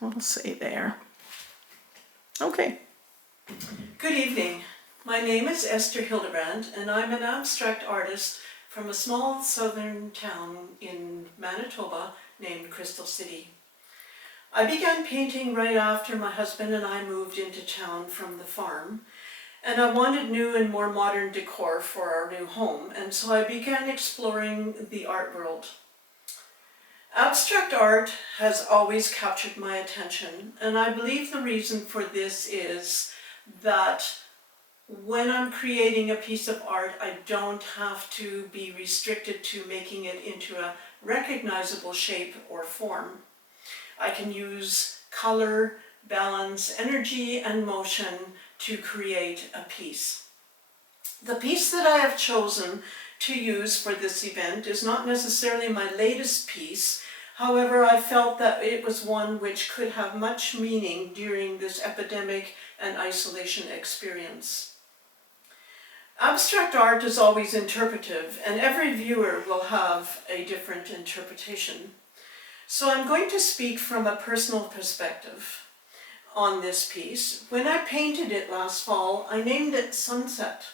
we'll say there. Okay. Good evening. My name is Esther Hildebrand, and I'm an abstract artist from a small southern town in Manitoba named Crystal City. I began painting right after my husband and I moved into town from the farm, and I wanted new and more modern decor for our new home, and so I began exploring the art world. Abstract art has always captured my attention, and I believe the reason for this is that when I'm creating a piece of art, I don't have to be restricted to making it into a recognizable shape or form. I can use color, balance, energy, and motion to create a piece. The piece that I have chosen to use for this event is not necessarily my latest piece. However, I felt that it was one which could have much meaning during this epidemic and isolation experience. Abstract art is always interpretive, and every viewer will have a different interpretation. So I'm going to speak from a personal perspective on this piece. When I painted it last fall, I named it Sunset.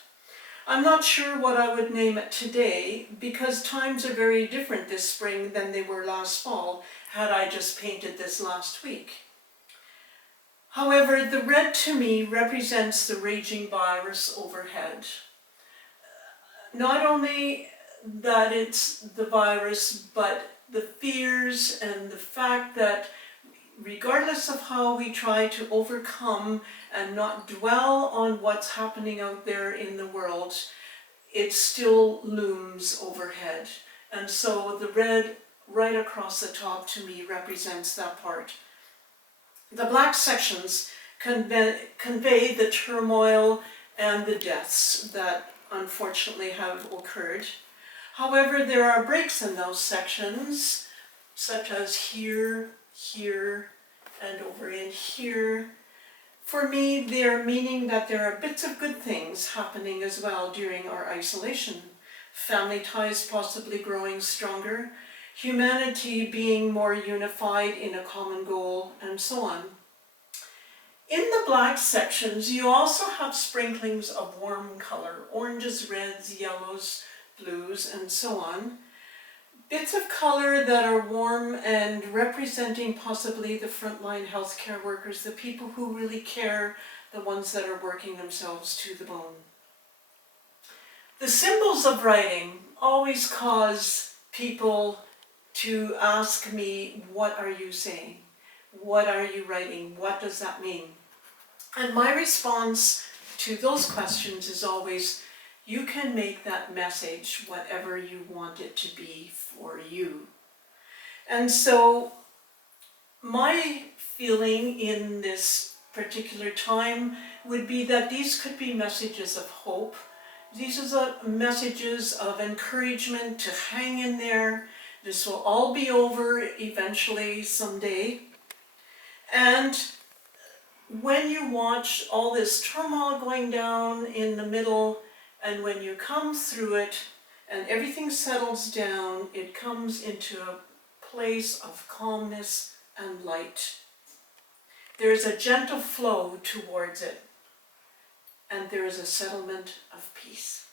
I'm not sure what I would name it today because times are very different this spring than they were last fall had I just painted this last week. However, the red to me represents the raging virus overhead. Not only that it's the virus, but the fears and the fact that regardless of how we try to overcome and not dwell on what's happening out there in the world, it still looms overhead. And so the red right across the top to me represents that part. The black sections convey the turmoil and the deaths that unfortunately have occurred. However, there are breaks in those sections, such as here, here, and over in here. For me, they're meaning that there are bits of good things happening as well during our isolation. Family ties possibly growing stronger, humanity being more unified in a common goal, and so on. In the black sections, you also have sprinklings of warm color, oranges, reds, yellows, blues, and so on. Bits of color that are warm and representing possibly the frontline healthcare workers, the people who really care, the ones that are working themselves to the bone. The symbols of writing always cause people to ask me, what are you saying? What are you writing? What does that mean? And my response to those questions is always, you can make that message whatever you want it to be for you. And so my feeling in this particular time would be that these could be messages of hope. These are messages of encouragement to hang in there. This will all be over eventually someday. And when you watch all this turmoil going down in the middle, and when you come through it and everything settles down, it comes into a place of calmness and light. There is a gentle flow towards it, and there is a settlement of peace.